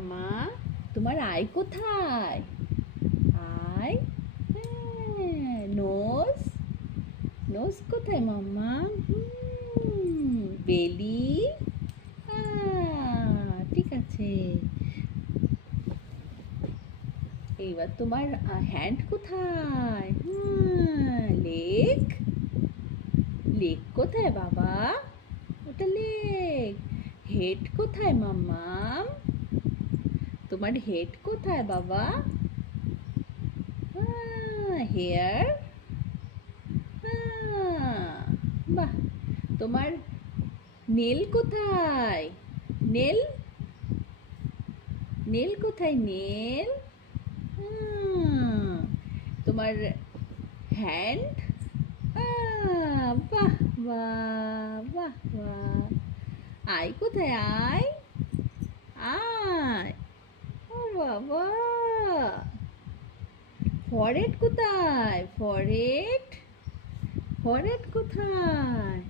মা, তোমার আই কোথায়? আই, নোজ, নোজ কোথায় মাম্মা? বেলি, ঠিক আছে। এইবার তোমার হ্যান্ড কোথায়? লেগ, লেগ কোথায় বাবা? ওটা লেগ। হেড কোথায় মাম্মাম? তোমার হেড কোথায় বাবা? হেয়ার, বাহ। তোমার নেল কোথায়? নেল, নেল কোথায়? নেল। তোমার হ্যান্ড, বাহ বাহ বাহ বাহ। আই কোথায়? আই, আয়, ও বাবা। ফরেড কোথায়? ফরেড, ফরেড কোথায়?